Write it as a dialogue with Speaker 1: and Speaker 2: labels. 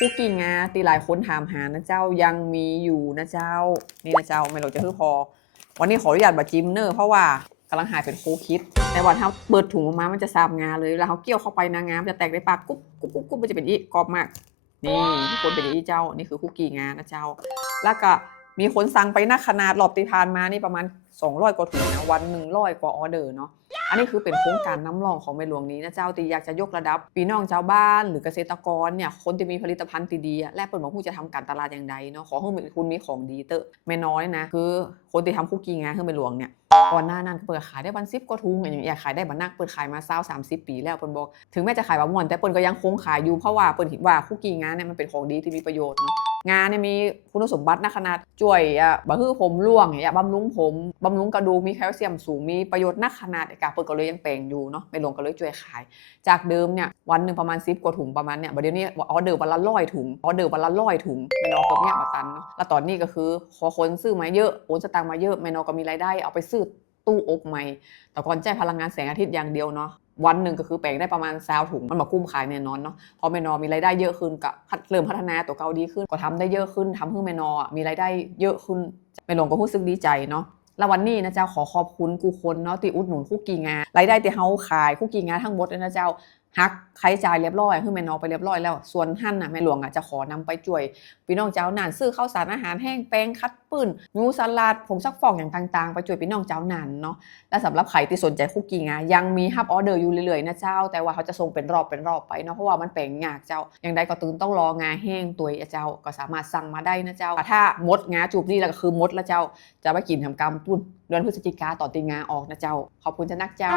Speaker 1: คุกกี้งาตีหลายคนถามหานะเจ้ายังมีอยู่นะเจ้า นี่นะเจ้าไม่รู้จะคือพอ วันนี้ขออนุญาตบัจิมเนอร์เพราะว่ากำลังหายเป็นโคคิด แต่วันถ้าเปิดถุงออกมา มันจะซาบงาเลย แล้วเขาเกี่ยวเข้าไปนางงามจะแตกในปากกุ๊บกุ๊บกุ๊บกุ๊บมันจะเป็นอีกรอบมาก นี่ทุกคนเป็นอีเจ้า นี่คือคุกกี้งานะเจ้า แล้วก็มีคนสั่งไปนักขนาดรอบตีพานมานี่ประมาณ200กว่าถุงนะวันหนึ่งร้อยกว่าออเดอร์เนาะ อันนี้คือเป็นโครงการน้ำรองของในหลวงนี้นะเจ้าตีอยากจะยกระดับพี่น้องชาวบ้านหรือเกษตรกรเนี่ยคนที่มีผลิตภัณฑ์ที่ดีและเปิดบอกผู้จะทำการตลาดอย่างใดเนาะขอให้คุณมีของดีเตอะไม่น้อยนะคือคนที่ทำคุกกี้งาคือในหลวงเนี่ยก่อนหน้านั้นเปิดขายได้วันซิปก็ทุงอย่างอยากขายได้บันนักเปิดขายมาเศร้าสามสิบปีแล้วเปิดบอก ถึงแม้จะขายบะม่วนแต่เปิดก็ยังคงขายอยู่เพราะว่าเปิดคิดว่าคุกกี้งาเนี่ยมันเป็นของดีที่มีประโยชน์เนาะ งานเนี่ยมีคุณสมบัตินะขนาดจ่วยอะบะฮื้อผมร่วงอย่างเงี้ยบำรุงผมบำรุงกระดูกมีแคลเซียมสูงมีประโยชน์นักขนาดอ้กาเปิดก็เลยยังแปลงอยู่เนาะไม่ลงก็เลยจ่วยขาย จากเดิมเนี่ยวันหนึ่งประมาณซิปกว่าถุงประมาณเนี่ยเดี๋ยวนี้ออเดอร์วันละร้อยถุงออเดอร์วันละร้อยถุงไม่นอก็เนี่ยมาตันเนาะแล้วตอนนี้ก็คือพอคนซื้อมาเยอะโอนสตางค์มาเยอะไม่นอก็มีรายได้เอาไปซื้อ ตู้อบใหม่ แต่ก่อนแจ้พลังงานแสงอาทิตย์อย่างเดียวเนาะวันหนึ่งก็คือแปลงได้ประมาณซาวถุงมันมากุ้มขายแน่นอนเนาะพอแมนอมีรายได้เยอะขึ้นกับเริ่มพัฒนาตัวเกาดีขึ้นก็ทำได้เยอะขึ้นทำให้แมนอมีรายได้เยอะขึ้นแม่หลวงก็รู้สึกดีใจเนาะแล้ววันนี้นะเจ้าขอขอบคุณกูคนเนาะที่อุดหนุนคุกกี้งารายได้ที่เฮาขายคุกกี้งาทั้งหมดเลยนะเจ้า ฮักใครจ่ายเรียบร้อยคือแม่นอไปเรียบร้อยแล้ว ส่วนหั่นน่ะแม่หลวงอะจะขอนำไปช่วยพี่น้องเจ้าหนานซื้อข้าวสารอาหารแห้งแป้งคัดปืนงูสลัดผงซักฟอกอย่างต่างๆ ไปช่วยพี่น้องเจ้าหนานเนาะและสำหรับใครที่สนใจคุกกี้งายังมีฮับออเดอร์อยู่เรื่อยๆนะเจ้า แต่ว่าเขาจะส่งเป็นรอบเป็นรอบไปเนาะเพราะว่ามันแปลงยากเจ้าอย่างใดก็ตื่นต้องรองาแห้งตัวเจ้าก็สามารถสั่งมาได้นะเจ้าถ้ามดงาจูบนี่แล้วก็คือมดล้วเจ้า จะไปกินทำกรรมตุ้นเดือนพฤศจิกาต่อตีงาออกนะเจ้า ขอบคุณจะนักเจ้า